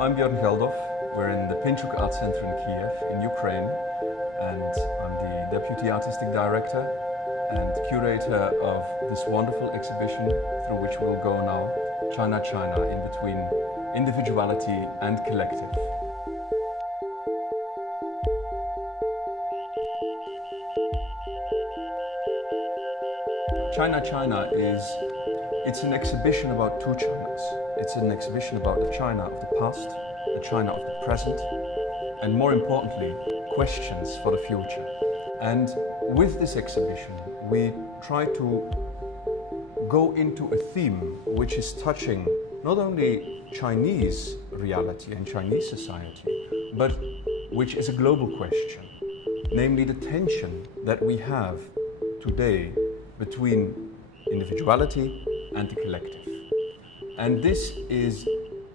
I'm Björn Geldov. We're in the PinchukArtCentre in Kiev, in Ukraine, and I'm the Deputy Artistic Director and curator of this wonderful exhibition through which we'll go now, China, China, in between individuality and collective. China, China it's an exhibition about two Chinas. It's an exhibition about the China of the past, the China of the present, and more importantly, questions for the future. And with this exhibition, we try to go into a theme which is touching not only Chinese reality and Chinese society, but which is a global question, namely the tension that we have today between individuality and the collective. And this is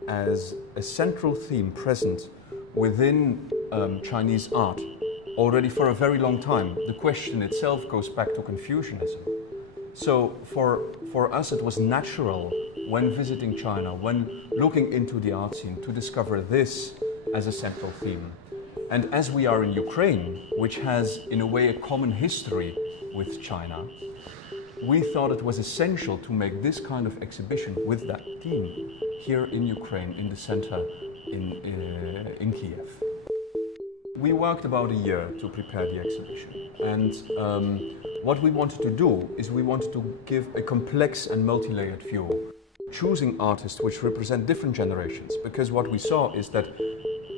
as a central theme present within Chinese art already for a very long time. The question itself goes back to Confucianism. So for us it was natural when visiting China, when looking into the art scene, to discover this as a central theme. And as we are in Ukraine, which has in a way a common history with China, we thought it was essential to make this kind of exhibition with that theme here in Ukraine, in the center in Kiev. We worked about a year to prepare the exhibition, and what we wanted to do is we wanted to give a complex and multi-layered view, choosing artists which represent different generations, because what we saw is that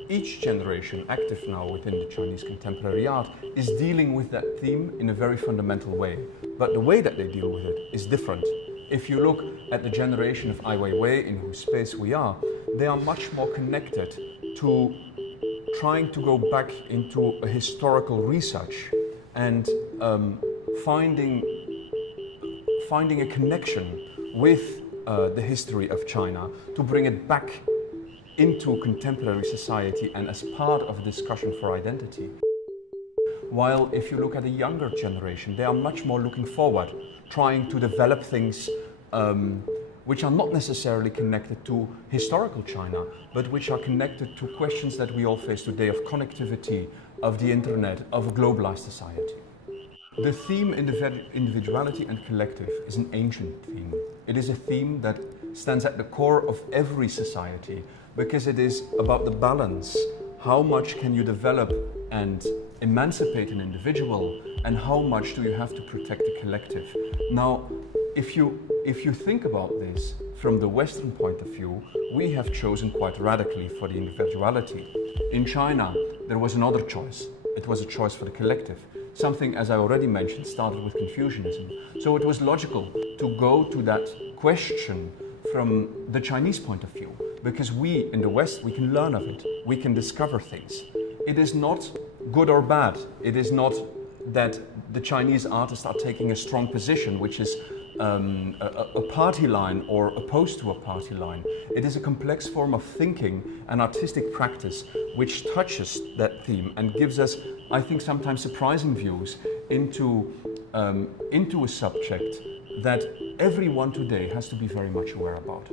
each generation active now within the Chinese contemporary art is dealing with that theme in a very fundamental way. But the way that they deal with it is different. If you look at the generation of Ai Weiwei, in whose space we are, they are much more connected to trying to go back into a historical research and finding a connection with the history of China to bring it back into contemporary society and as part of a discussion for identity. While if you look at a younger generation, they are much more looking forward, trying to develop things which are not necessarily connected to historical China, but which are connected to questions that we all face today of connectivity, of the internet, of a globalized society. The theme individuality and collective is an ancient theme. It is a theme that stands at the core of every society, because it is about the balance. How much can you develop and emancipate an individual, and how much do you have to protect the collective? Now, if you think about this from the Western point of view, we have chosen quite radically for the individuality. In China, there was another choice. It was a choice for the collective. Something, as I already mentioned, started with Confucianism. So it was logical to go to that question from the Chinese point of view, because we in the West, we can learn of it, we can discover things. It is not good or bad. It is not that the Chinese artists are taking a strong position, which is a party line or opposed to a party line. It is a complex form of thinking and artistic practice which touches that theme and gives us, I think, sometimes surprising views into a subject that everyone today has to be very much aware about.